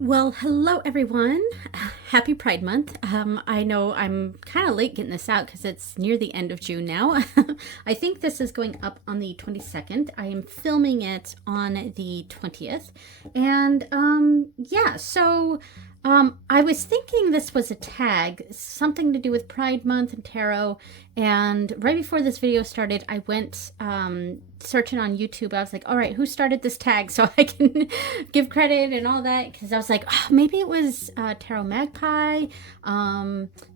Well, hello everyone. Happy Pride Month. I know I'm kind of late getting this out because it's near the end of June now. I think this is going up on the 22nd. I am filming it on the 20th. And yeah, so I was thinking this was a tag, something to do with Pride Month and tarot. And right before this video started, I went searching on YouTube. I was like, all right, who started this tag so I can give credit and all that? Because I was like, oh, maybe it was Tarot Magpie.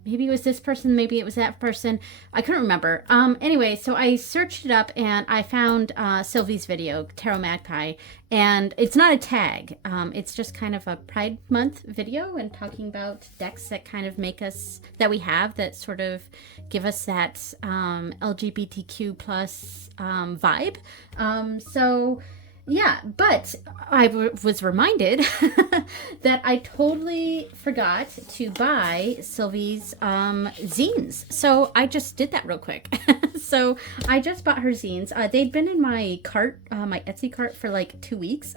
Maybe it was this person. Maybe it was that person. I couldn't remember. Anyway, so I searched it up and I found Sylvie's video, Tarot Magpie. And it's not a tag. It's just kind of a Pride Month video and talking about decks that kind of make us, that we have, that sort of give us that LGBTQ plus vibe. So yeah, but I was reminded that I totally forgot to buy Sylvie's zines. So I just did that real quick. So I just bought her zines. They'd been in my cart, my Etsy cart for like 2 weeks.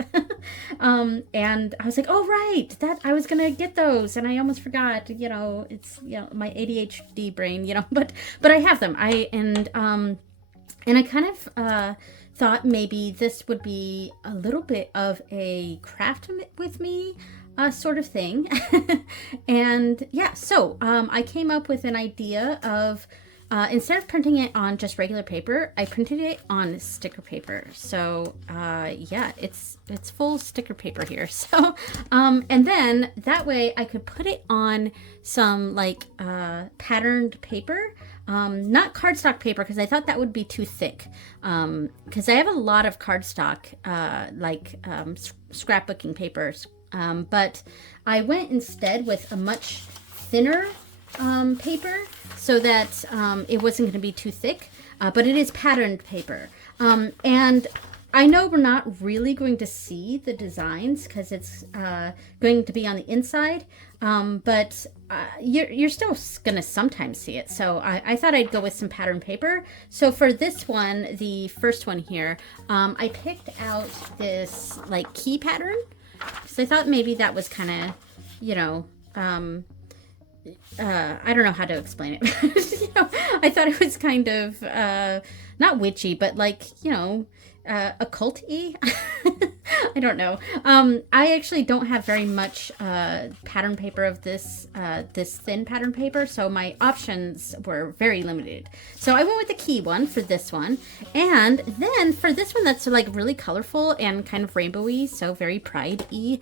And I was like, oh, right, that I was going to get those. And I almost forgot, it's, my ADHD brain, but I have them. And I kind of, thought maybe this would be a little bit of a craft with me sort of thing. And yeah, so I came up with an idea of instead of printing it on just regular paper, I printed it on sticker paper. So yeah, it's full sticker paper here. So and then that way I could put it on some like patterned paper. Not cardstock paper because I thought that would be too thick. Because I have a lot of cardstock, scrapbooking papers. But I went instead with a much thinner paper so that it wasn't going to be too thick. But it is patterned paper. And I know we're not really going to see the designs because it's going to be on the inside, but you're still going to sometimes see it. So I thought I'd go with some pattern paper. So for this one, the first one here, I picked out this like key pattern because I thought maybe that was kind of, I don't know how to explain it. I thought it was kind of not witchy, but like, occult-y. I don't know. I actually don't have very much pattern paper of this thin pattern paper, so my options were very limited. So I went with the key one for this one, and then for this one that's like really colorful and kind of rainbowy, so very pride-y.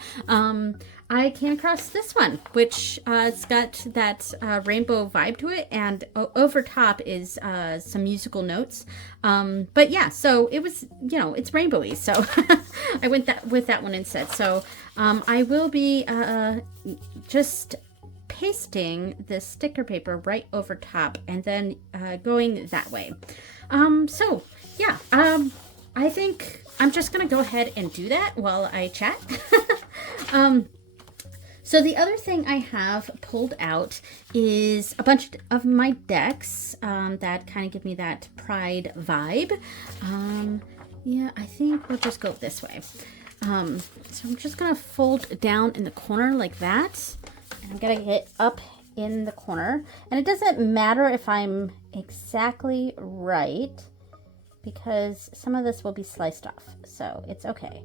I came across this one, which it's got that rainbow vibe to it, and over top is some musical notes. But yeah, so it was, it's rainbowy, so I went with that one instead. So I will be just pasting the sticker paper right over top and then going that way. So yeah, I think I'm just gonna go ahead and do that while I chat. So the other thing I have pulled out is a bunch of my decks that kind of give me that pride vibe. Yeah, I think we'll just go this way. So I'm just going to fold down in the corner like that. And I'm going to get up in the corner. And it doesn't matter if I'm exactly right because some of this will be sliced off. So it's okay.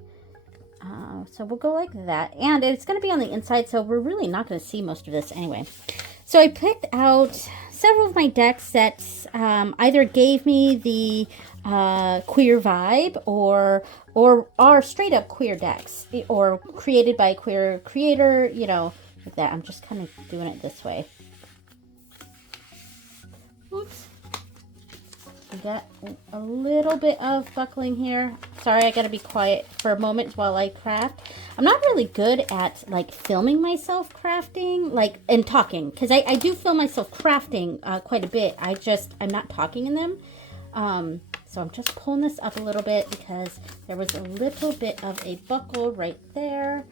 So we'll go like that, and it's going to be on the inside, so we're really not going to see most of this anyway. So I picked out several of my decks that either gave me the queer vibe or are straight up queer decks, or created by a queer creator, like that. I'm just kind of doing it this way. Oops. I got a little bit of buckling here. Sorry, I gotta be quiet for a moment while I craft. I'm not really good at like filming myself crafting, and talking, because I do film myself crafting quite a bit. I'm not talking in them. So I'm just pulling this up a little bit because there was a little bit of a buckle right there.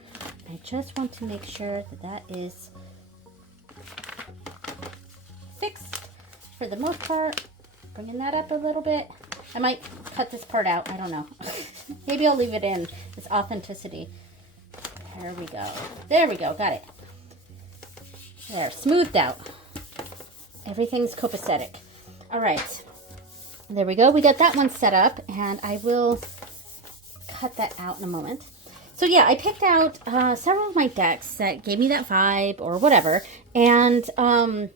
I just want to make sure that that is fixed for the most part. Bringing that up a little bit. I might cut this part out. I don't know. Maybe I'll leave it in. It's authenticity. There we go. There we go. Got it. There, smoothed out. Everything's copacetic. All right. There we go. We got that one set up, and I will cut that out in a moment. So yeah, I picked out several of my decks that gave me that vibe or whatever, and and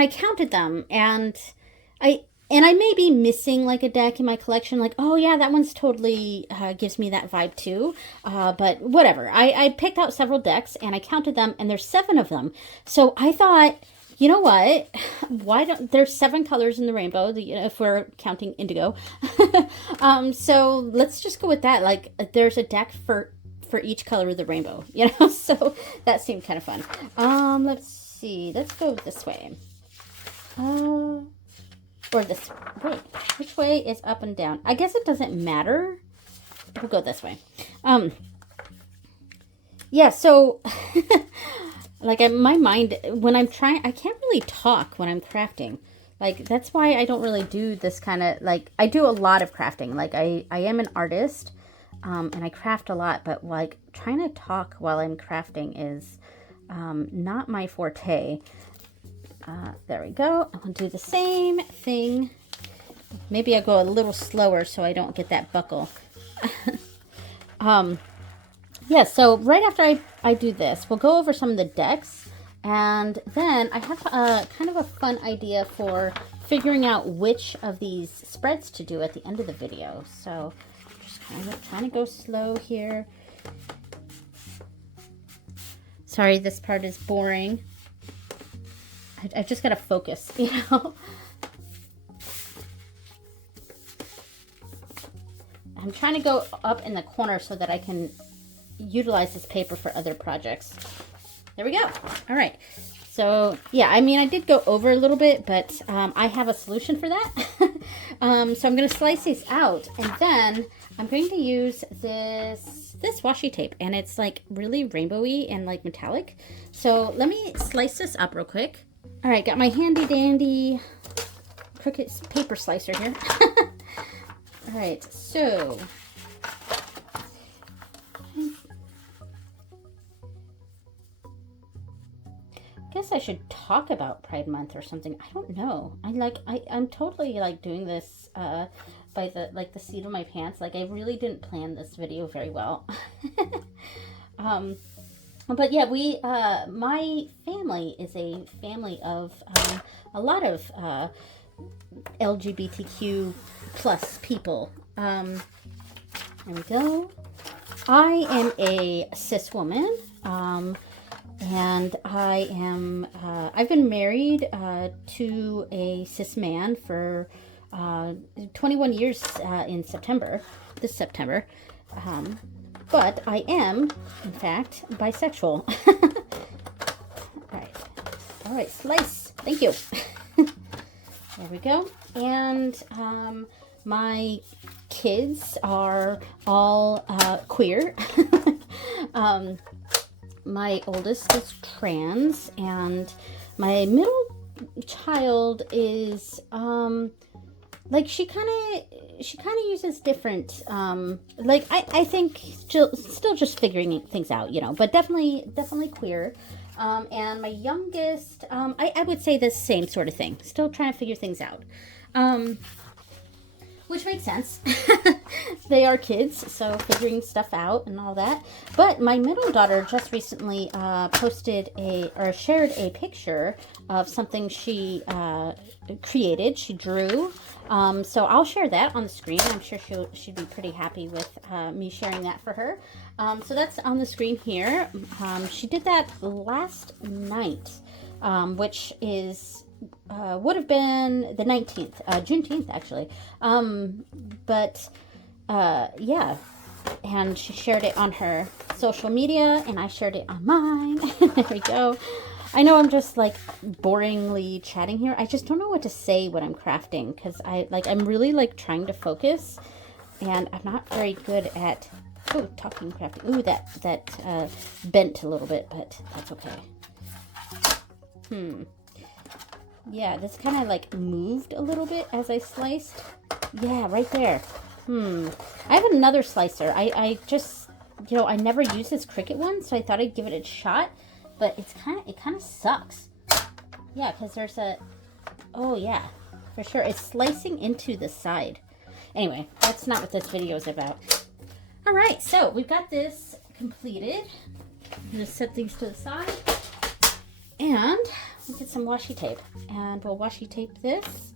I counted them, and I may be missing like a deck in my collection, like, oh yeah, that one's totally gives me that vibe too. But whatever. I picked out several decks and I counted them, and there's 7 of them. So I thought, you know what? Why don't there's 7 colors in the rainbow, if we're counting indigo. So let's just go with that. Like, there's a deck for each color of the rainbow, So that seemed kind of fun. Let's see. Let's go this way. Or this, wait, which way is up and down? I guess it doesn't matter. We'll go this way. Yeah, so, like, my mind, when I'm trying, I can't really talk when I'm crafting. Like, that's why I don't really do this kind of, like, I do a lot of crafting. Like, I am an artist, and I craft a lot, but, like, trying to talk while I'm crafting is not my forte. There we go. I'll do the same thing. Maybe I'll go a little slower so I don't get that buckle. Yeah, so right after I do this, we'll go over some of the decks, and then I have kind of a fun idea for figuring out which of these spreads to do at the end of the video. So just kind of trying to go slow here. Sorry, this part is boring. I've just got to focus, I'm trying to go up in the corner so that I can utilize this paper for other projects. There we go. All right. So, yeah, I mean, I did go over a little bit, but I have a solution for that. So I'm going to slice these out, and then I'm going to use this washi tape, and it's like really rainbowy and like metallic. So let me slice this up real quick. All right, got my handy dandy crooked paper slicer here. All right, so I guess I should talk about Pride Month or something. I don't know. I'm totally like doing this by the seat of my pants. Like, I really didn't plan this video very well. But yeah, my family is a family of a lot of LGBTQ plus people. There we go. I am a cis woman, and I've been married to a cis man for 21 years in this September. But I am, in fact, bisexual. All right, slice. Thank you. There we go. And my kids are all queer. My oldest is trans, and my middle child is like she kind of uses different like I think still just figuring things out, but definitely queer. And my youngest, I would say the same sort of thing, still trying to figure things out, which makes sense. They are kids, so figuring stuff out and all that. But my middle daughter just recently shared a picture of something she created. She drew. So I'll share that on the screen. I'm sure she'd be pretty happy with me sharing that for her. So that's on the screen here. She did that last night, which is would have been the 19th, Juneteenth actually. Yeah, and she shared it on her social media, and I shared it on mine. There we go. I know I'm just like boringly chatting here. I just don't know what to say when I'm crafting, because I'm really like trying to focus, and I'm not very good at talking crafting. Ooh, that bent a little bit, but that's okay. Yeah, this kind of like moved a little bit as I sliced. Yeah, right there. I have another slicer. I just, you know, I never used this Cricut one, so I thought I'd give it a shot, but it kind of sucks. Yeah, because there's a, oh yeah, for sure. It's slicing into the side. Anyway, that's not what this video is about. All right, so we've got this completed. I'm gonna set these to the side, and we'll get some washi tape, and we'll washi tape this,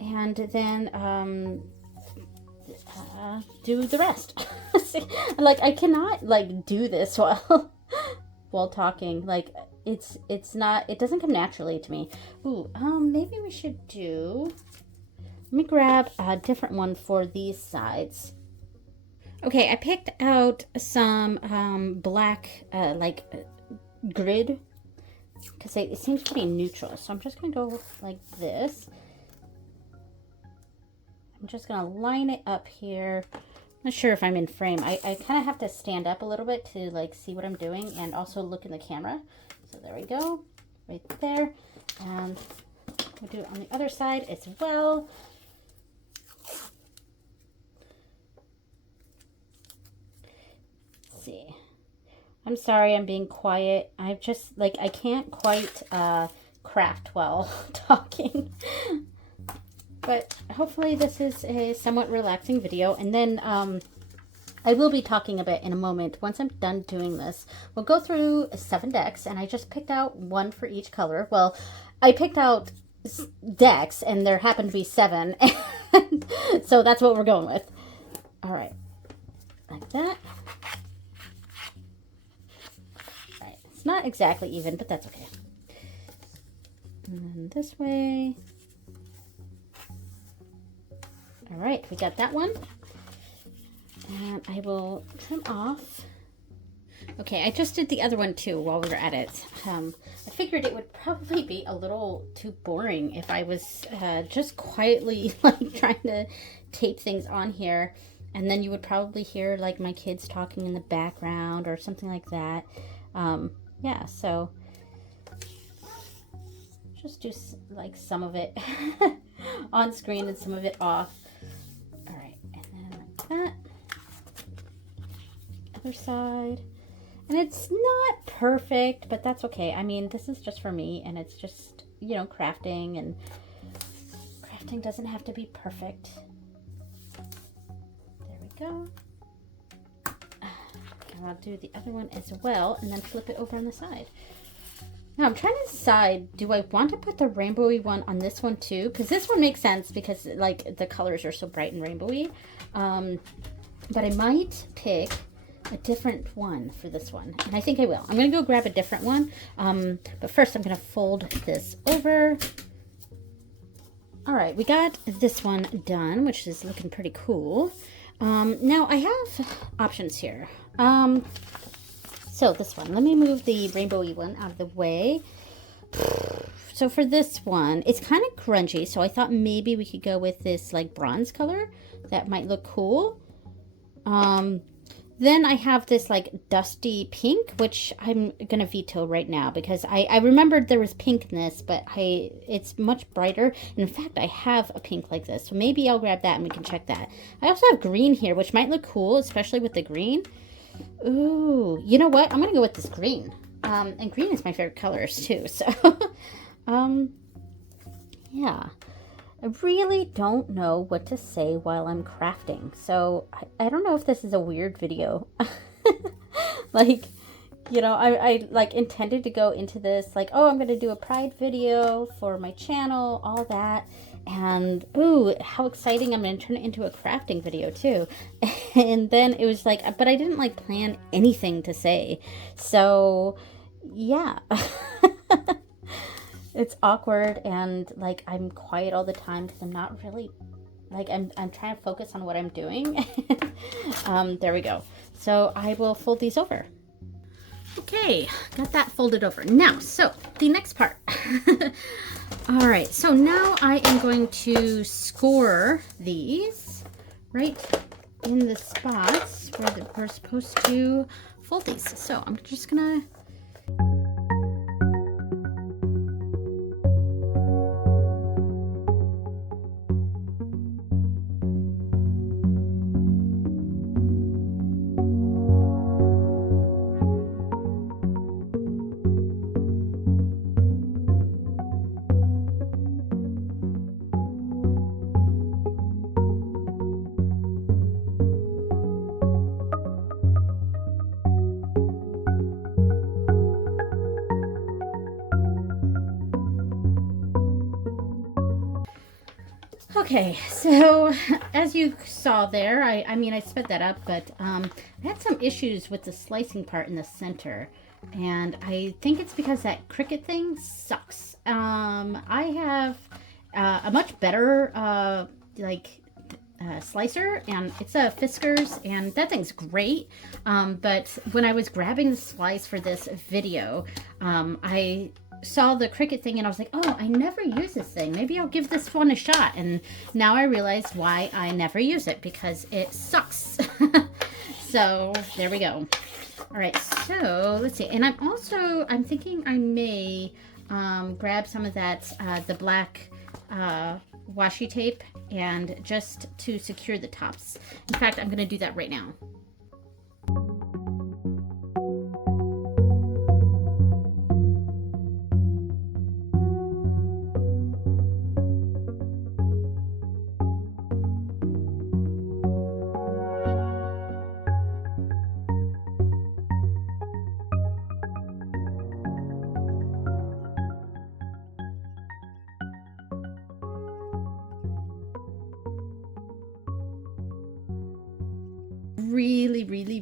and then do the rest. Like, I cannot like do this while talking. Like, it's not, it doesn't come naturally to me. Ooh, maybe we should do, let me grab a different one for these sides. Okay, I picked out some black like grid, because it seems pretty neutral. So I'm just gonna go like this. I'm just gonna line it up here. I'm not sure if I'm in frame. I kind of have to stand up a little bit to like see what I'm doing and also look in the camera. So there we go, right there. And we'll do it on the other side as well. Let's see. I'm sorry I'm being quiet. I've just, like, I can't quite craft while talking. But hopefully this is a somewhat relaxing video. And then I will be talking a bit in a moment. Once I'm done doing this, we'll go through 7 decks, and I just picked out one for each color. Well, I picked out decks, and there happened to be 7. And so that's what we're going with. All right, like that. All right, it's not exactly even, but that's okay. And then this way. All right, we got that one. And I will trim off. Okay, I just did the other one too while we were at it. I figured it would probably be a little too boring if I was just quietly like trying to tape things on here. And then you would probably hear like my kids talking in the background or something like that. Yeah, so just do like some of it on screen and some of it off. All right, and then like that. Other side. And it's not perfect, but that's okay. I mean, this is just for me, and it's just, you know, crafting, and crafting doesn't have to be perfect. There we go. And I'll do the other one as well, and then flip it over on the side. Now I'm trying to decide, do I want to put the rainbowy one on this one too? Because this one makes sense because like the colors are so bright and rainbowy. But I might pick a different one for this one, and I think I will. I'm gonna go grab a different one, but first I'm gonna fold this over. All right, we got this one done, which is looking pretty cool. Now I have options here. So this one, let me move the rainbowy one out of the way. So for this one, it's kind of grungy, so I thought maybe we could go with this like bronze color. That might look cool. Then I have this like dusty pink, which I'm gonna veto right now because I remembered there was pink in this, but it's much brighter. And in fact, I have a pink like this, so maybe I'll grab that and we can check that. I also have green here, which might look cool, especially with the green. Ooh, you know what? I'm gonna go with this green. And green is my favorite colors too, so yeah. I really don't know what to say while I'm crafting, so I don't know if this is a weird video. Like, you know, I like intended to go into this like, oh, I'm gonna do a pride video for my channel, all that, and ooh, how exciting, I'm gonna turn it into a crafting video too. And then it was like, but I didn't like plan anything to say, so yeah. It's awkward, and like I'm quiet all the time because I'm not really like I'm trying to focus on what I'm doing. There we go. So I will fold these over. Okay, got that folded over. Now, so the next part. All right, so now I am going to score these right in the spots where we're supposed to fold these. So I'm just gonna Okay, so as you saw there, I mean, I sped that up, but I had some issues with the slicing part in the center, and I think it's because that Cricut thing sucks. I have a much better slicer, and it's a Fiskars, and that thing's great. But when I was grabbing the slice for this video, I saw the Cricut thing and I was like, oh, I never use this thing. Maybe I'll give this one a shot. And now I realize why I never use it, because it sucks. So there we go. All right, so let's see. And I'm thinking I may grab some of that, the black washi tape, and just to secure the tops. In fact, I'm going to do that right now.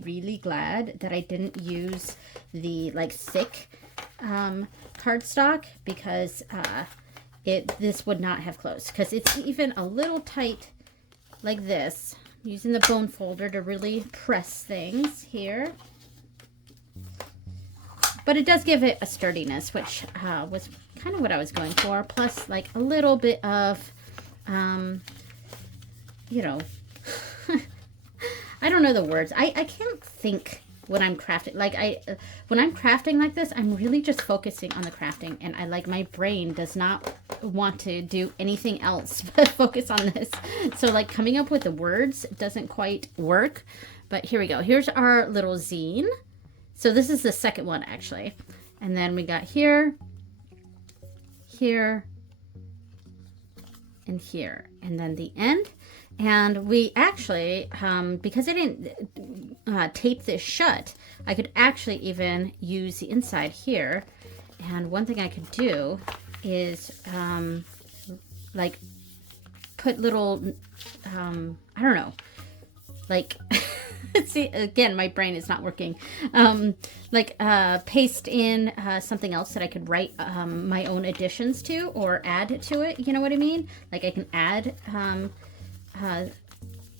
Really glad that I didn't use the thick cardstock, because this would not have closed, because it's even a little tight like this. I'm using the bone folder to really press things here, but it does give it a sturdiness, which was kind of what I was going for, plus like a little bit of you know, I don't know the words. I can't think when I'm crafting. When I'm crafting like this, I'm really just focusing on the crafting, and my brain does not want to do anything else but focus on this. So coming up with the words doesn't quite work. But here we go. Here's our little zine. So this is the second one, actually. And then we got here, here, and here, and then the end. And we actually, because I didn't tape this shut, I could actually even use the inside here. And one thing I could do is put little, I don't know, see, again, my brain is not working. Paste in something else that I could write my own additions to, or add to it. You know what I mean? I can add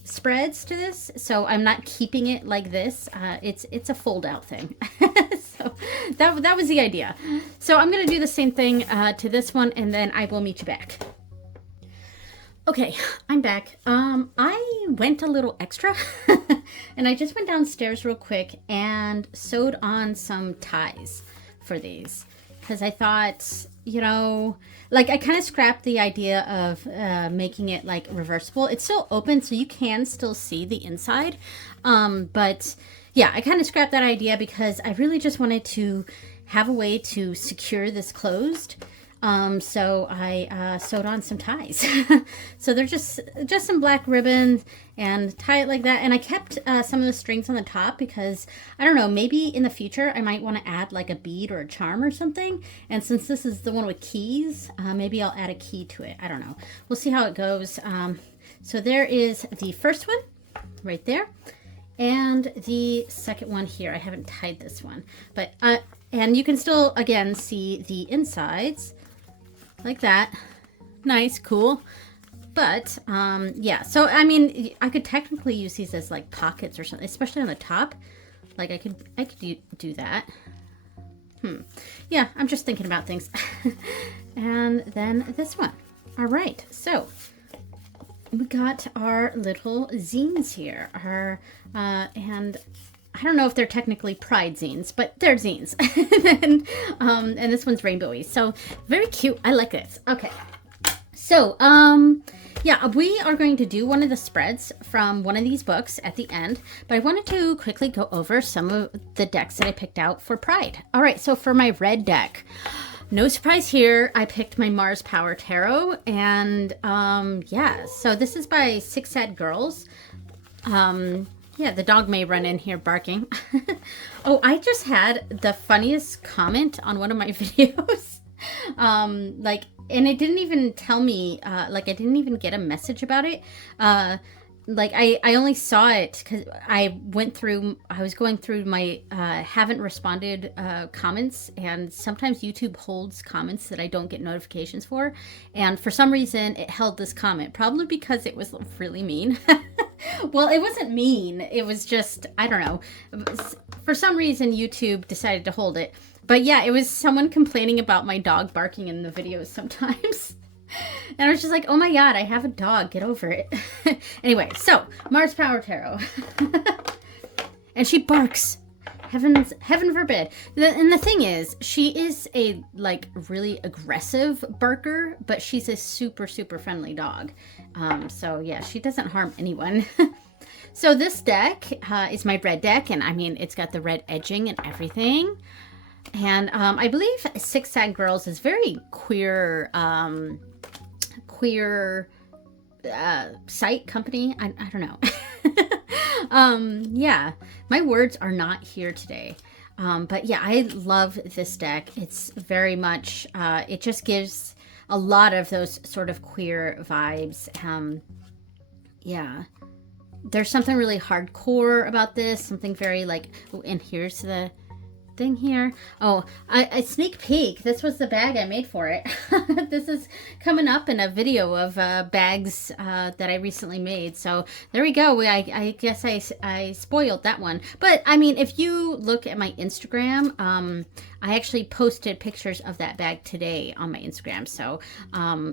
spreads to this, so I'm not keeping it like this. It's a fold out thing. So that was the idea. So I'm gonna do the same thing to this one, and then I will meet you back. Okay, I'm back. I went a little extra and I just went downstairs real quick and sewed on some ties for these, because I thought, you know, I kind of scrapped the idea of making it reversible. It's still open, so you can still see the inside. But yeah, I kind of scrapped that idea because I really just wanted to have a way to secure this closed. So I sewed on some ties. So they're just some black ribbon, and tie it like that. And I kept some of the strings on the top because, I don't know, maybe in the future I might want to add a bead or a charm or something. And since this is the one with keys, maybe I'll add a key to it. I don't know. We'll see how it goes. So there is the first one right there. And the second one here. I haven't tied this one. But and you can still, again, see the insides. Like that. Nice, cool. But yeah, so I mean, I could technically use these as pockets or something, especially on the top. I could do that. Yeah, I'm just thinking about things. And then this one. All right, so we got our little zines here. And I don't know if they're technically pride zines, but they're zines. And this one's rainbowy. So very cute. I like this. Okay. So, yeah, we are going to do one of the spreads from one of these books at the end, but I wanted to quickly go over some of the decks that I picked out for Pride. All right, so for my red deck, no surprise here, I picked my Mars Power Tarot, and yeah, so this is by Six Sad Girls. Yeah, the dog may run in here barking. Oh, I just had the funniest comment on one of my videos. and it didn't even tell me, like I didn't even get a message about it. Like I only saw it because I was going through my haven't responded comments, and sometimes YouTube holds comments that I don't get notifications for, and for some reason it held this comment, probably because it was really mean. Well, it wasn't mean, it was just, I don't know, for some reason YouTube decided to hold it. But yeah, it was someone complaining about my dog barking in the videos sometimes. And I was just like, oh my god, I have a dog, get over it. Anyway, so Mars Power Tarot. And she barks. Heaven forbid. And the thing is, she is a like really aggressive barker, but she's a super, super friendly dog. So yeah, she doesn't harm anyone. So this deck is my red deck, and I mean, it's got the red edging and everything. And I believe Six Sad Girls is very queer, site company. I don't know. Yeah, my words are not here today. But yeah, I love this deck. It's very much, it just gives a lot of those sort of queer vibes. Yeah, there's something really hardcore about this, something very like, oh, and here's the thing here. Oh, a sneak peek. This was the bag I made for it. This is coming up in a video of bags that I recently made. So there we go. I guess I spoiled that one. But I mean, if you look at my Instagram, I actually posted pictures of that bag today on my Instagram. So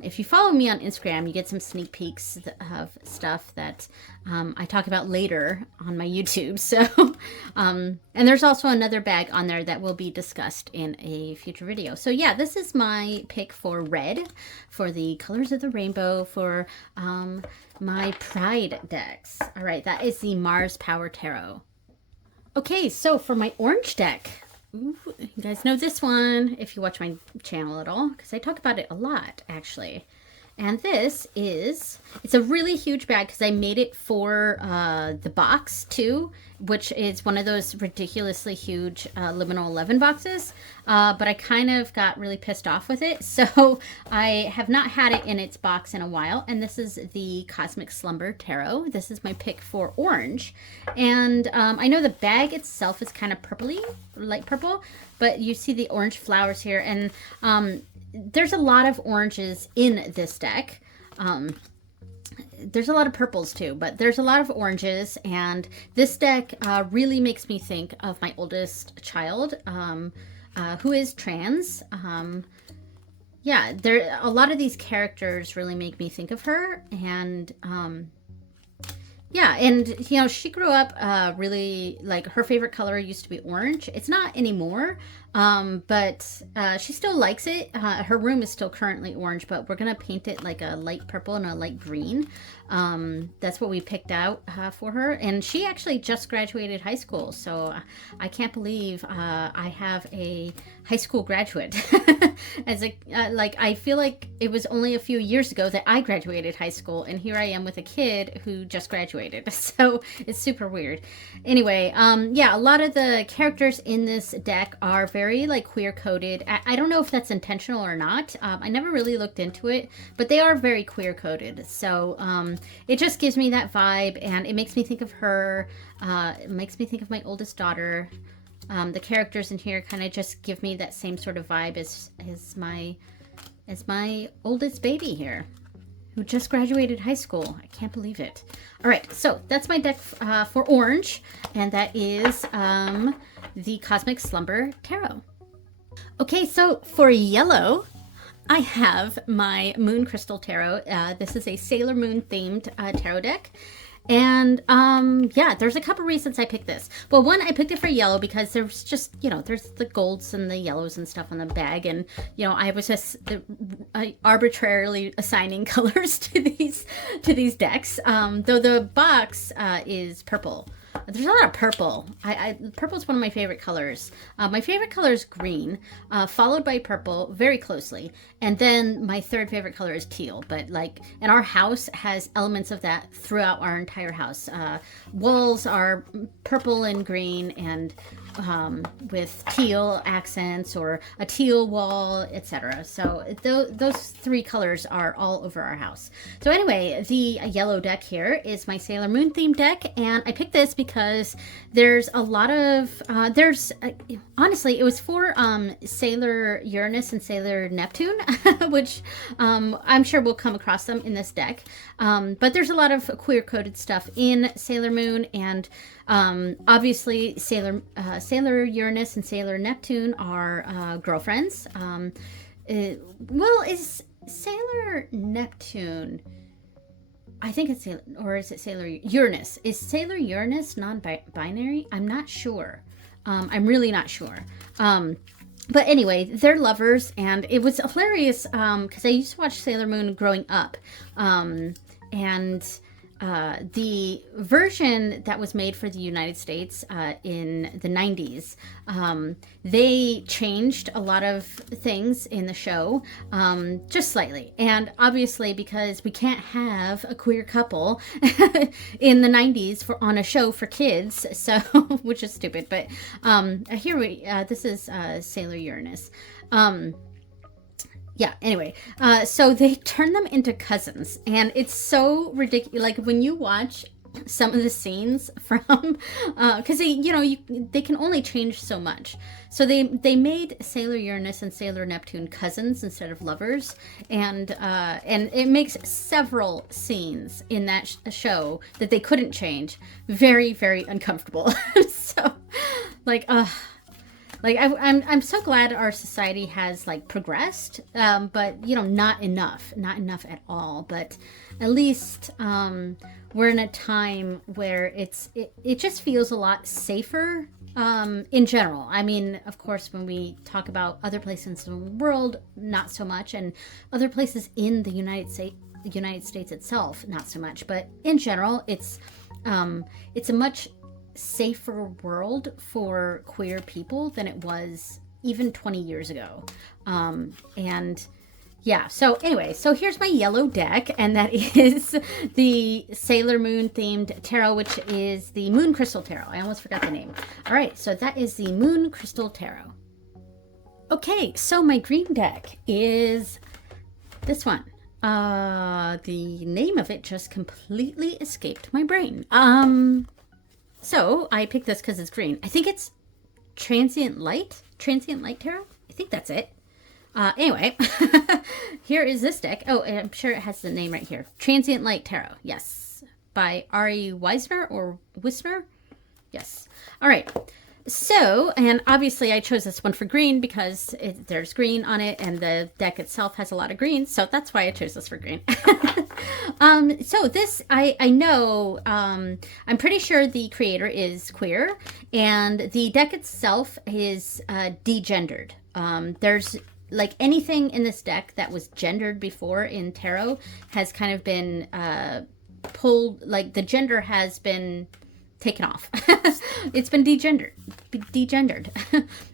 if you follow me on Instagram, you get some sneak peeks of stuff that I talk about later on my YouTube. So, and there's also another bag on there that will be discussed in a future video. So yeah, this is my pick for red, for the colors of the rainbow, for my Pride decks. All right, that is the Mars Power Tarot. Okay, so for my orange deck, ooh, you guys know this one if you watch my channel at all, because I talk about it a lot, actually. And this is, it's a really huge bag because I made it for the box too, which is one of those ridiculously huge Liminal 11 boxes. But I kind of got really pissed off with it. So I have not had it in its box in a while. And this is the Cosmic Slumber Tarot. This is my pick for orange. And I know the bag itself is kind of purpley, light purple, but you see the orange flowers here. And there's a lot of oranges in this deck. There's a lot of purples too, but there's a lot of oranges, and this deck really makes me think of my oldest child, who is trans. Yeah, a lot of these characters really make me think of her, and yeah, and you know, she grew up really, like, her favorite color used to be orange. It's not anymore, but she still likes it. Her room is still currently orange, but we're gonna paint it like a light purple and a light green. That's what we picked out for her, and she actually just graduated high school, so I can't believe I have a high school graduate. As a like, I feel like it was only a few years ago that I graduated high school, and here I am with a kid who just graduated. So it's super weird. Anyway, yeah, a lot of the characters in this deck are very like queer coded. I don't know if that's intentional or not. I never really looked into it, but they are very queer coded. So it just gives me that vibe, and it makes me think of her. It makes me think of my oldest daughter. The characters in here kind of just give me that same sort of vibe as my oldest baby here, who just graduated high school. I can't believe it. All right, so that's my deck for orange, and that is the Cosmic Slumber Tarot. Okay, so for yellow, I have my Moon Crystal Tarot. This is a Sailor Moon themed tarot deck. And yeah, there's a couple reasons I picked this. Well, one, I picked it for yellow because there's just, you know, there's the golds and the yellows and stuff on the bag, and you know, I was just arbitrarily assigning colors to these decks. Though the box is purple. There's a lot of purple. Purple is one of my favorite colors. My favorite color is green, followed by purple very closely. And then my third favorite color is teal. But like, and our house has elements of that throughout our entire house. Walls are purple and green, and with teal accents or a teal wall, etc. So those three colors are all over our house. So anyway, the yellow deck here is my Sailor Moon themed deck, and I picked this because there's a lot of honestly, it was for Sailor Uranus and Sailor Neptune, which I'm sure we'll come across them in this deck. But there's a lot of queer coded stuff in Sailor Moon, and obviously Sailor Uranus and Sailor Neptune are girlfriends. Well, is Sailor Neptune, I think it's Sailor, or is it Sailor Uranus? Is Sailor Uranus non-binary? I'm not sure. I'm really not sure. But anyway, they're lovers, and it was hilarious because I used to watch Sailor Moon growing up. And the version that was made for the United States in the 90s, they changed a lot of things in the show, just slightly. And obviously, because we can't have a queer couple in the 90s on a show for kids, so which is stupid. But this is Sailor Uranus. Yeah, anyway, so they turn them into cousins, and it's so ridiculous. Like, when you watch some of the scenes from, because they can only change so much. So they made Sailor Uranus and Sailor Neptune cousins instead of lovers, and it makes several scenes in that show that they couldn't change very, very uncomfortable. So, I'm so glad our society has progressed, but not enough at all. But at least we're in a time where it just feels a lot safer in general. I mean, of course, when we talk about other places in the world, not so much, and other places in the United States itself, not so much. But in general, it's a much safer world for queer people than it was even 20 years ago. And yeah, so anyway, so here's my yellow deck, and that is the Sailor Moon themed tarot, which is the Moon Crystal Tarot. I almost forgot the name. All right, so that is the Moon Crystal Tarot. Okay, so my green deck is this one. The name of it just completely escaped my brain. So I picked this because it's green. I think it's Transient Light Tarot. I think that's it. Anyway, here is this deck. Oh, I'm sure it has the name right here. Transient Light Tarot. Yes. By Ari Wisner or Wisner. Yes. All right. So, and obviously I chose this one for green because there's green on it, and the deck itself has a lot of green. So that's why I chose this for green. So this, I know, I'm pretty sure the creator is queer, and the deck itself is degendered. There's anything in this deck that was gendered before in tarot has kind of been pulled, the gender has been taken off. It's been degendered.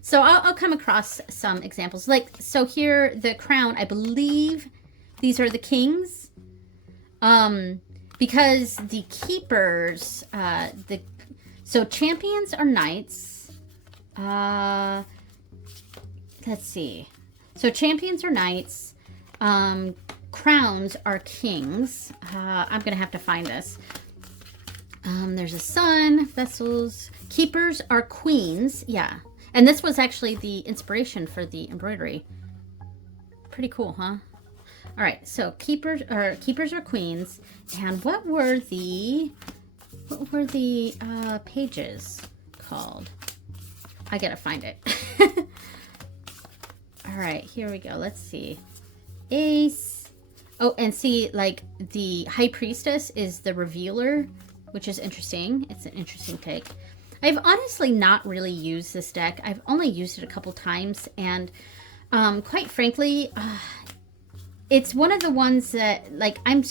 So I'll come across some examples. So here, the crown, I believe these are the kings. Because the keepers, so champions are knights. Let's see. So champions are knights. Crowns are kings. I'm going to have to find this. There's a sun, vessels. Keepers are queens. Yeah. And this was actually the inspiration for the embroidery. Pretty cool, huh? All right. So keepers are queens. And what were the pages called? I gotta find it. All right. Here we go. Let's see. Ace. Oh, and see, the high priestess is the revealer, which is interesting. It's an interesting take. I've honestly not really used this deck. I've only used it a couple times, and quite frankly, it's one of the ones that, I'm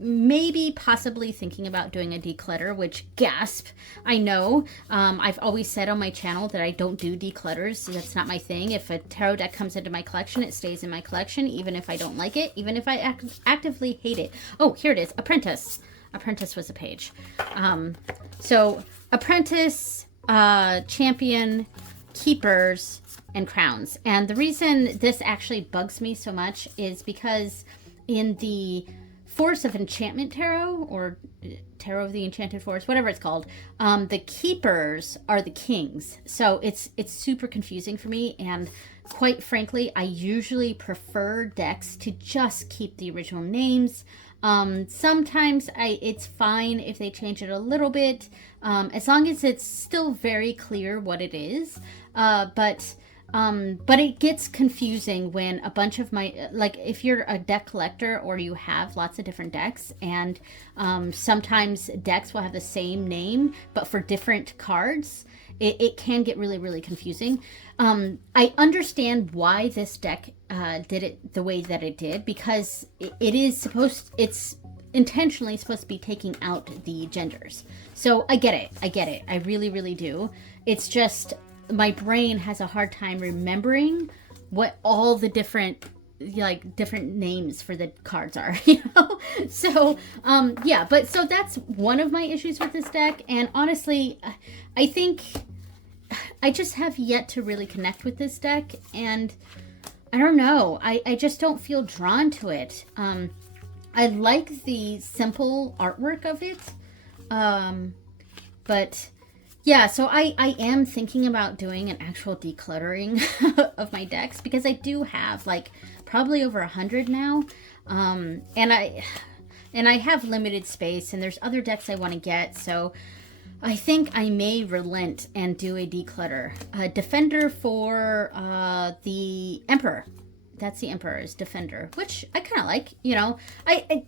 maybe possibly thinking about doing a declutter, which, gasp, I know. I've always said on my channel that I don't do declutters. That's not my thing. If a tarot deck comes into my collection, it stays in my collection, even if I don't like it, even if I actively hate it. Oh, here it is. Apprentice. Apprentice was a page. So Apprentice, champion, keepers, and crowns. And the reason this actually bugs me so much is because in the Force of Enchantment Tarot, or Tarot of the Enchanted Forest, whatever it's called, the keepers are the kings. So it's super confusing for me, and quite frankly, I usually prefer decks to just keep the original names. Sometimes it's fine if they change it a little bit, as long as it's still very clear what it is. But it gets confusing when a bunch of my, like if you're a deck collector or you have lots of different decks, and sometimes decks will have the same name but for different cards. It can get really, really confusing. I understand why this deck did it the way that it did, because it's intentionally supposed to be taking out the genders. So I get it. I really, really do. It's just my brain has a hard time remembering what all the different names for the cards are, So yeah, but so that's one of my issues with this deck. And honestly, I think I just have yet to really connect with this deck, and I don't know, I just don't feel drawn to it. I like the simple artwork of it, but yeah, so I am thinking about doing an actual decluttering of my decks, because I do have like probably over 100 now, and I have limited space, and there's other decks I want to get, so I think I may relent and do a declutter. Defender for the Emperor. That's the Emperor's Defender, which I kind of like, I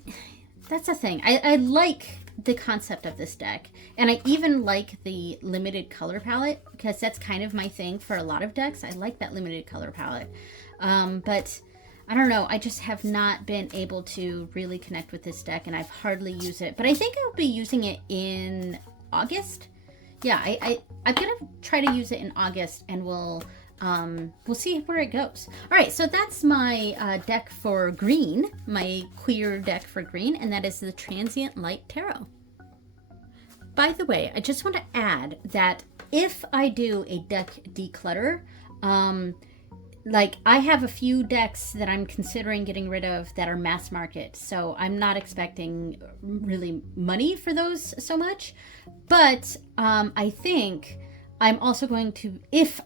that's the thing. I like the concept of this deck, and I even like the limited color palette, because that's kind of my thing for a lot of decks. I like that limited color palette, but I don't know, I just have not been able to really connect with this deck, and I've hardly used it, but I think I'll be using it in August. Yeah, I'm gonna try to use it in August, and we'll see where it goes. All right, so that's my deck for green, my queer deck for green, and that is the Transient Light Tarot. By the way, I just want to add that if I do a deck declutter, like I have a few decks that I'm considering getting rid of that are mass market, so I'm not expecting really money for those so much, but I think I'm also going to, if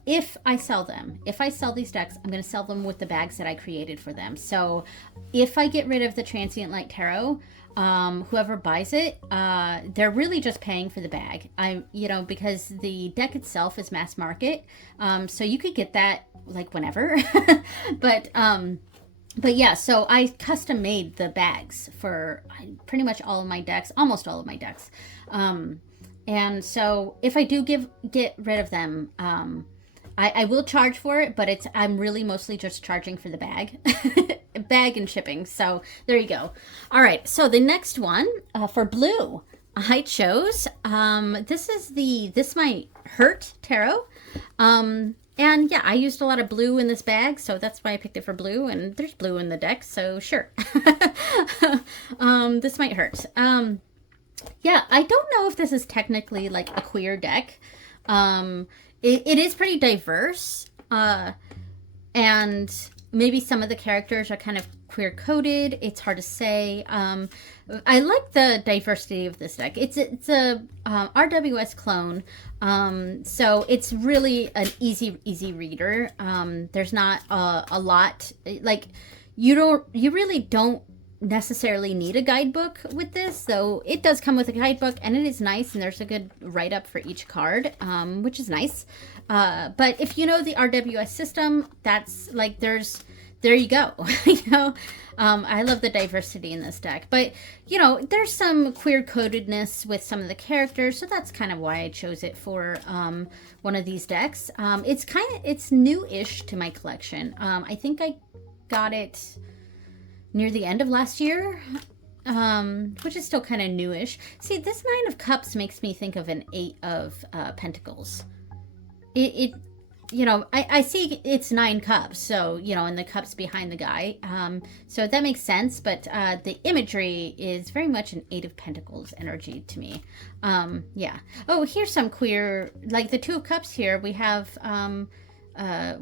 I sell these decks, I'm going to sell them with the bags that I created for them. So if I get rid of the Transient Light Tarot, whoever buys it, they're really just paying for the bag. Because the deck itself is mass market, so you could get that like whenever. but yeah, so I custom made the bags for pretty much all of my decks, almost all of my decks. And so if I do get rid of them, I will charge for it, but I'm really mostly just charging for the bag. Bag and shipping. So there you go. All right, so the next one for blue, I chose this might hurt tarot. And yeah, I used a lot of blue in this bag, so that's why I picked it for blue, and there's blue in the deck, so sure. This might hurt. Yeah, I don't know if this is technically like a queer deck. It is pretty diverse, and maybe some of the characters are kind of queer coded. It's hard to say. I like the diversity of this deck. It's a RWS clone, so it's really an easy reader. There's not a lot, like you really don't necessarily need a guidebook with this, though it does come with a guidebook, and it is nice, and there's a good write-up for each card, which is nice. But if you know the RWS system, that's like there you go. I love the diversity in this deck, but there's some queer codedness with some of the characters, so that's kind of why I chose it for one of these decks. It's new-ish to my collection. I think I got it near the end of last year, which is still kind of newish. See, this Nine of Cups makes me think of an Eight of Pentacles. you know, I see it's 9 cups, so, you know, and the cups behind the guy. So that makes sense, but the imagery is very much an 8 of Pentacles energy to me. Yeah. Oh, here's some queer, like the 2 of Cups here. We have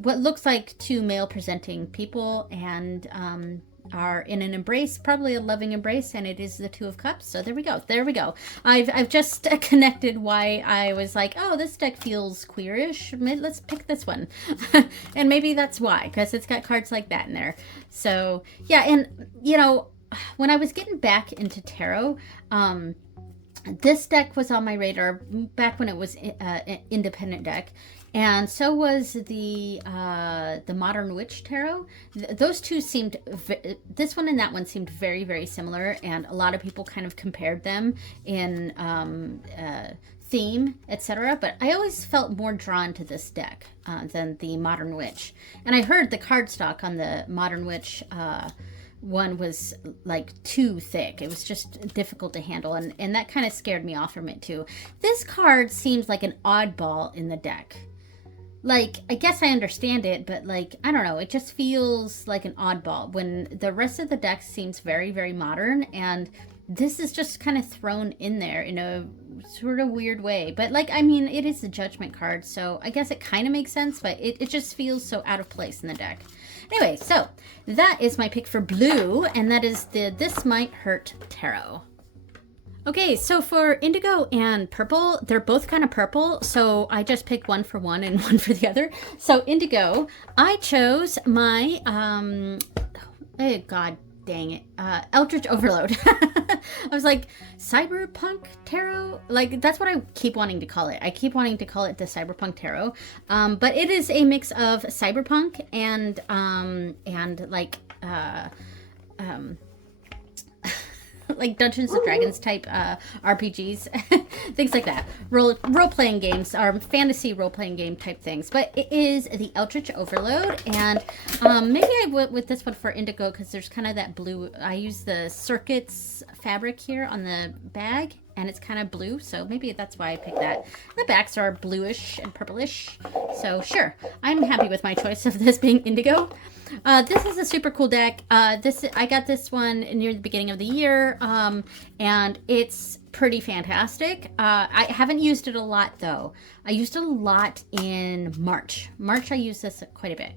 what looks like 2 male presenting people, and are in an embrace, probably a loving embrace, and it is the 2 of Cups. So there we go. There we go. I've just connected why I was like, oh, this deck feels queerish. Let's pick this one. And maybe that's why, because it's got cards like that in there. So yeah, and you know, when I was getting back into tarot, this deck was on my radar back when it was an independent deck, and so was the Modern Witch Tarot. Those two seemed, this one and that one seemed very, very similar, and a lot of people kind of compared them in theme, etc. But I always felt more drawn to this deck than the Modern Witch. And I heard the cardstock on the Modern Witch one was like too thick. It was just difficult to handle, and that kind of scared me off from it too. This card seems like an oddball in the deck. Like, I guess I understand it, but like, I don't know, it just feels like an oddball when the rest of the deck seems very, very modern, and this is just kind of thrown in there in a sort of weird way. But like, I mean, it is a Judgment card, so I guess it kind of makes sense, but it just feels so out of place in the deck. Anyway, so that is my pick for blue, and that is the This Might Hurt Tarot. Okay, so for indigo and purple, they're both kind of purple, so I just picked one for one and one for the other. So indigo, I chose my, oh god dang it, Eldritch Overload. I was like, Cyberpunk Tarot? Like, that's what I keep wanting to call it. I keep wanting to call it the Cyberpunk Tarot. But it is a mix of cyberpunk and like, like Dungeons and Dragons type RPGs, things like that. Role-playing games, or fantasy role-playing game type things. But it is the Eldritch Overload, and maybe I went with this one for indigo because there's kind of that blue. I use the Circuits fabric here on the bag, and it's kind of blue, so maybe that's why I picked that. The backs are bluish and purplish, so sure, I'm happy with my choice of this being indigo. This is a super cool deck. I got this one near the beginning of the year, and it's pretty fantastic. I haven't used it a lot though. I used it a lot in March. I used this quite a bit.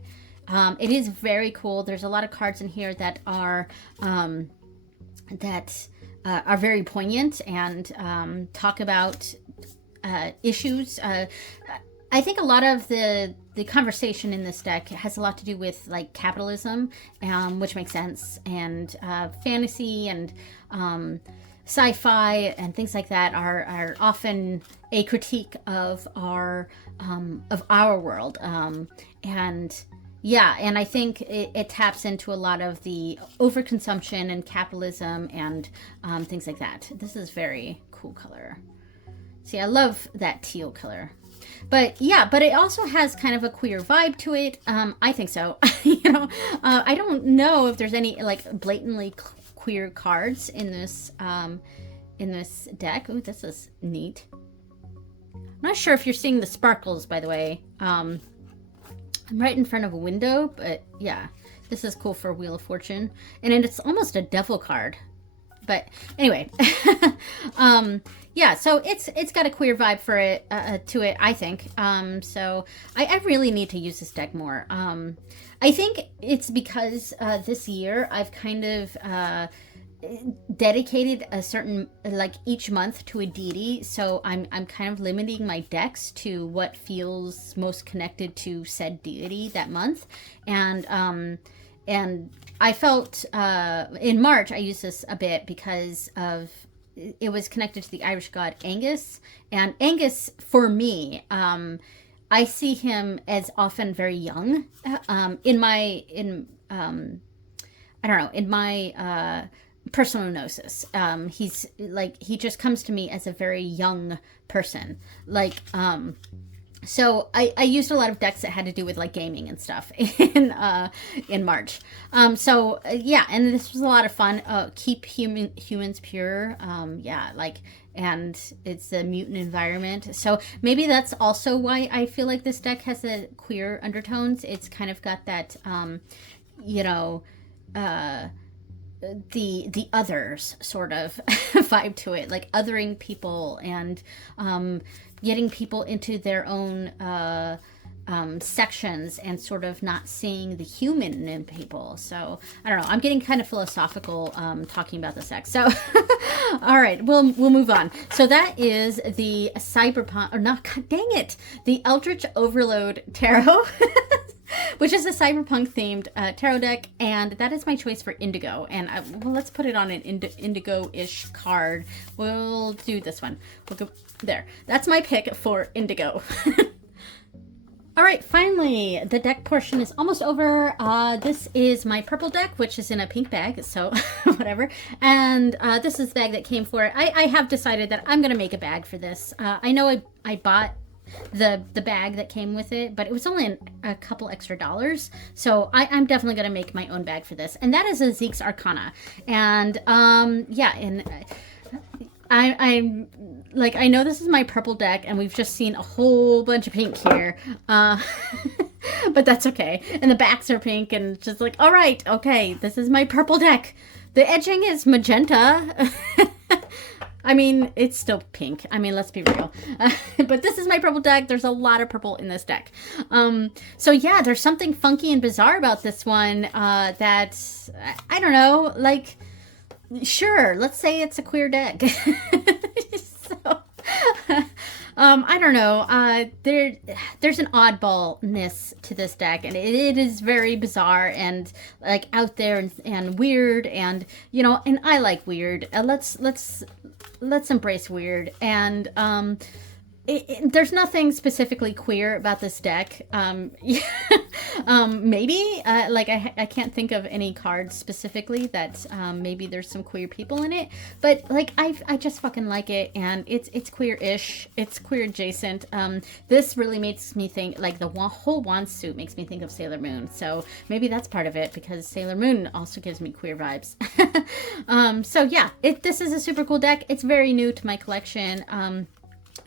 It is very cool. There's a lot of cards in here that are very poignant and talk about issues. I think a lot of the conversation in this deck has a lot to do with like capitalism, which makes sense, and fantasy and sci-fi and things like that are often a critique of our world, and yeah, and I think it taps into a lot of the overconsumption and capitalism and things like that. This is very cool color. See, I love that teal color. But yeah, but it also has kind of a queer vibe to it. I think so. You know, I don't know if there's any like blatantly queer cards in this deck. Ooh, this is neat. I'm not sure if you're seeing the sparkles, by the way. I'm right in front of a window, but yeah, this is cool for Wheel of Fortune, and it's almost a devil card. But anyway, yeah, so it's got a queer vibe for it to it, I think. So I really need to use this deck more. I think it's because this year I've kind of dedicated a certain, like, each month to a deity. So I'm kind of limiting my decks to what feels most connected to said deity that month, and I felt in March I used this a bit because of it was connected to the Irish god Angus, and Angus for me, I see him as often very young. In my personal gnosis, he's like, he just comes to me as a very young person, like So I used a lot of decks that had to do with like gaming and stuff in March. Yeah, and this was a lot of fun. Keep humans pure. Yeah, like, and it's a mutant environment. So maybe that's also why I feel like this deck has a queer undertones. It's kind of got that you know, uh the others sort of vibe to it, like othering people and getting people into their own sections and sort of not seeing the human in people. So I don't know, I'm getting kind of philosophical talking about this deck. So all right, we'll move on. So that is the cyberpunk, or not, god dang it, the Eldritch Overload Tarot. Which is a cyberpunk themed tarot deck, and that is my choice for indigo. And well, let's put it on an indigo-ish card. We'll do this one. We'll go there. That's my pick for indigo. All right, finally, the deck portion is almost over. This is my purple deck, which is in a pink bag, so whatever. And this is the bag that came for it. I have decided that I'm gonna make a bag for this. I know I bought the bag that came with it, but it was only a couple extra dollars, so I'm definitely gonna make my own bag for this, and that is a Zeke's Arcana. And yeah, and I'm like, I know this is my purple deck and we've just seen a whole bunch of pink here, but that's okay, and the backs are pink, and just like, all right, okay, this is my purple deck. The edging is magenta. I mean, it's still pink. I mean, let's be real. But this is my purple deck. There's a lot of purple in this deck. So yeah, there's something funky and bizarre about this one that, I don't know, like, sure, let's say it's a queer deck. So, I don't know. There's an oddballness to this deck, and it is very bizarre and like out there and weird, and you know, and I like weird. Let's embrace weird, and there's nothing specifically queer about this deck. Maybe like I can't think of any cards specifically that maybe there's some queer people in it, but like I just fucking like it, and it's queer-ish, it's queer adjacent. This really makes me think, like, the whole wand suit makes me think of Sailor Moon, so maybe that's part of it, because Sailor Moon also gives me queer vibes. So yeah, this is a super cool deck. It's very new to my collection.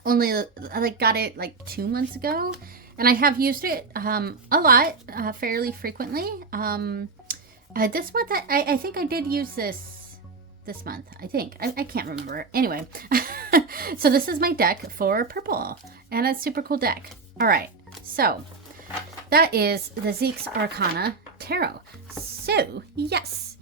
Only I like got it like 2 months ago, and I have used it a lot, fairly frequently. This month I think I did use this month. I think I can't remember. Anyway, so this is my deck for purple, and a super cool deck. All right, so that is the Zeke's Arcana Tarot. So yes.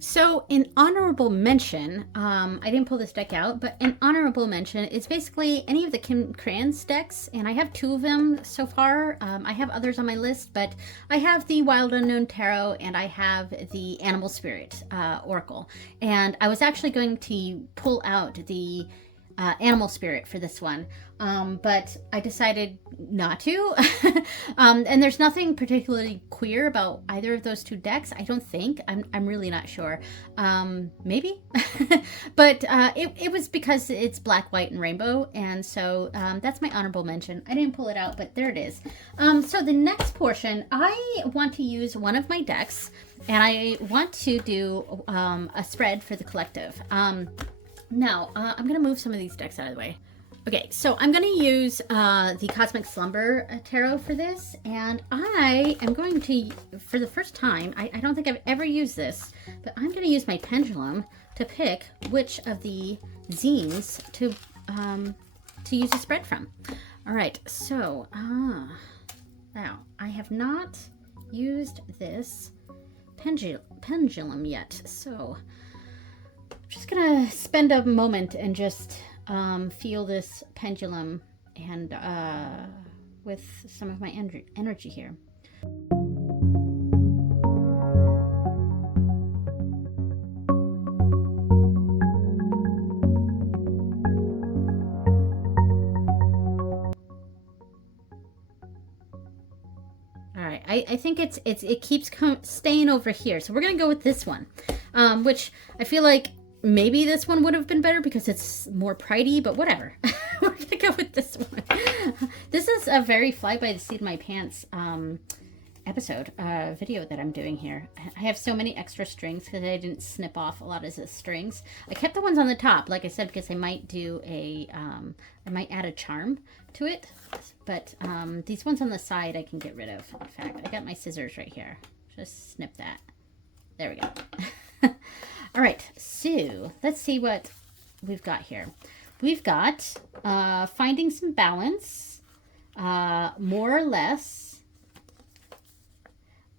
So an honorable mention, I didn't pull this deck out, but an honorable mention is basically any of the Kim Kranz decks, and I have 2 of them so far. I have others on my list, but I have the Wild Unknown Tarot, and I have the Animal Spirit Oracle. And I was actually going to pull out the Animal Spirit for this one, but I decided not to. And there's nothing particularly queer about either of those 2 decks, I don't think. I'm really not sure. Maybe. But it was because it's black, white, and rainbow, and so that's my honorable mention. I didn't pull it out, but there it is. So the next portion, I want to use one of my decks, and I want to do a spread for the collective. Now, I'm going to move some of these decks out of the way. Okay, so I'm going to use the Cosmic Slumber Tarot for this, and I am going to, for the first time, I don't think I've ever used this, but I'm going to use my pendulum to pick which of the zines to use a spread from. All right, so, now, I have not used this pendulum yet, so I'm just gonna spend a moment and just feel this pendulum, and with some of my energy here. All right, I think it keeps staying over here, so we're gonna go with this one, which I feel like maybe this one would have been better because it's more pridey, but whatever. We're gonna go with this one. This is a very fly by the seat of my pants video that I'm doing here. I have so many extra strings because I didn't snip off a lot of the strings. I kept the ones on the top, like I said, because I might do I might add a charm to it. But these ones on the side I can get rid of. In fact, I got my scissors right here. Just snip that. There we go. All right, so let's see what we've got here. We've got finding some balance, more or less,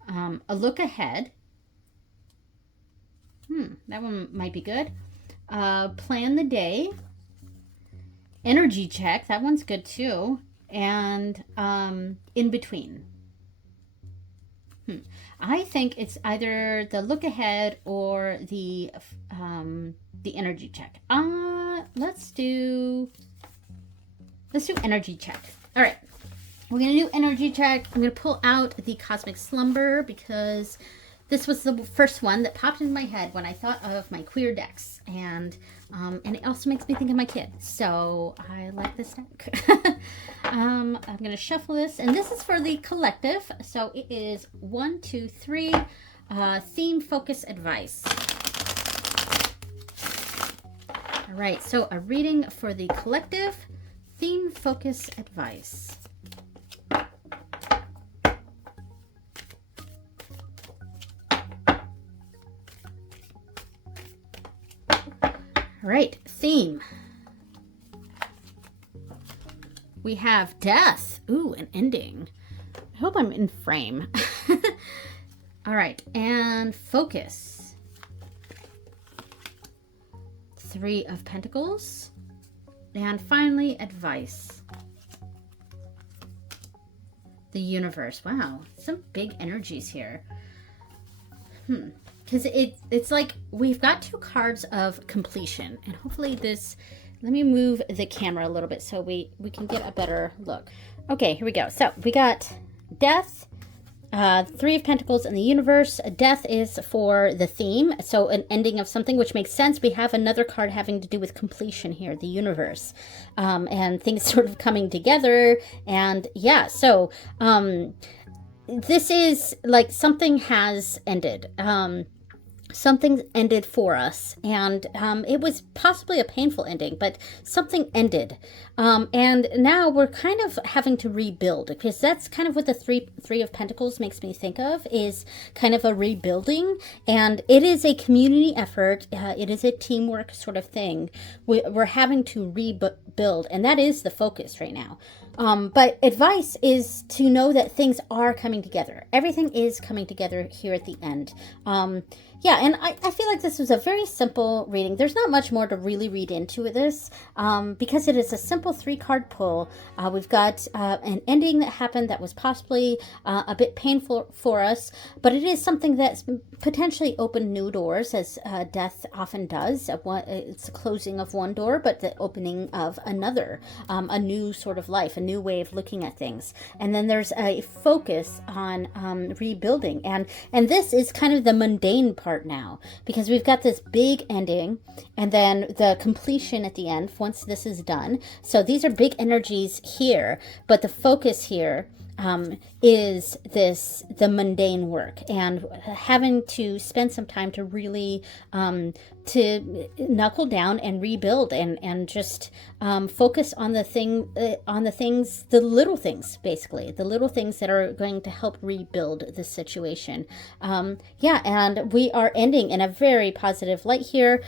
a look ahead. That one might be good. Plan the day. Energy check. That one's good too. And in between. I think it's either the look ahead or the energy check. Let's do energy check. All right. We're going to do energy check. I'm going to pull out the Cosmic Slumber because this was the first one that popped into my head when I thought of my queer decks. And it also makes me think of my kid. So I like this deck. I'm going to shuffle this. And this is for the collective. So it is 1, 2, 3. Theme, focus, advice. All right. So a reading for the collective. Theme, focus, advice. All right, theme. We have death. Ooh, an ending. I hope I'm in frame. All right, and focus. 3 of Pentacles. And finally, advice. The universe. Wow, some big energies here. Because it's like we've got 2 cards of completion. And hopefully this, let me move the camera a little bit so we can get a better look. Okay, here we go. So we got death, 3 of Pentacles, and the universe. Death is for the theme. So an ending of something, which makes sense. We have another card having to do with completion here, the universe. And things sort of coming together. And yeah, so this is like something has ended. Something ended for us, and it was possibly a painful ending, but something ended. And now we're kind of having to rebuild, because that's kind of what the three of Pentacles makes me think of, is kind of a rebuilding. And it is a community effort. It is a teamwork sort of thing. We're having to rebuild, and that is the focus right now. But advice is to know that things are coming together. Everything is coming together here at the end. Yeah, and I feel like this was a very simple reading. There's not much more to really read into this because it is a simple 3-card pull. We've got an ending that happened that was possibly a bit painful for us, but it is something that's potentially opened new doors, as death often does. It's a closing of one door, but the opening of another, a new sort of life, a new way of looking at things. And then there's a focus on rebuilding. And this is kind of the mundane part now, because we've got this big ending and then the completion at the end once this is done. So these are big energies here, but the focus here is the mundane work, and having to spend some time to really to knuckle down and rebuild and just focus on the little things, basically the little things that are going to help rebuild the situation. Yeah, and we are ending in a very positive light here.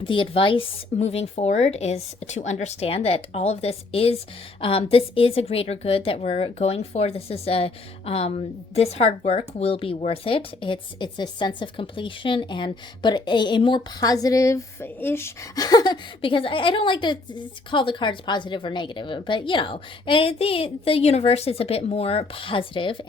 The advice moving forward is to understand that all of this is a greater good that we're going for. This is this hard work will be worth it. It's a sense of completion, but a more positive-ish because I don't like to call the cards positive or negative, but you know, the universe is a bit more positive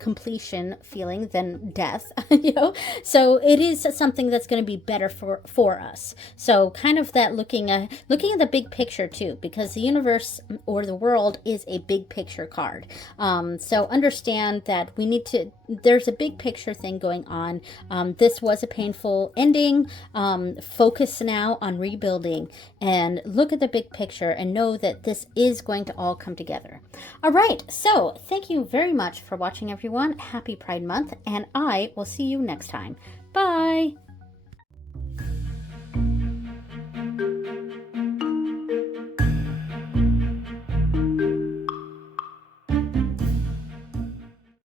completion feeling than death, you know. So it is something that's going to be better for us. So kind of that looking at the big picture too, because the universe or the world is a big picture card. So understand that there's a big picture thing going on. This was a painful ending. Focus now on rebuilding and look at the big picture and know that this is going to all come together. All right, so thank you very much for watching, everyone. Happy Pride Month, and I will see you next time. Bye.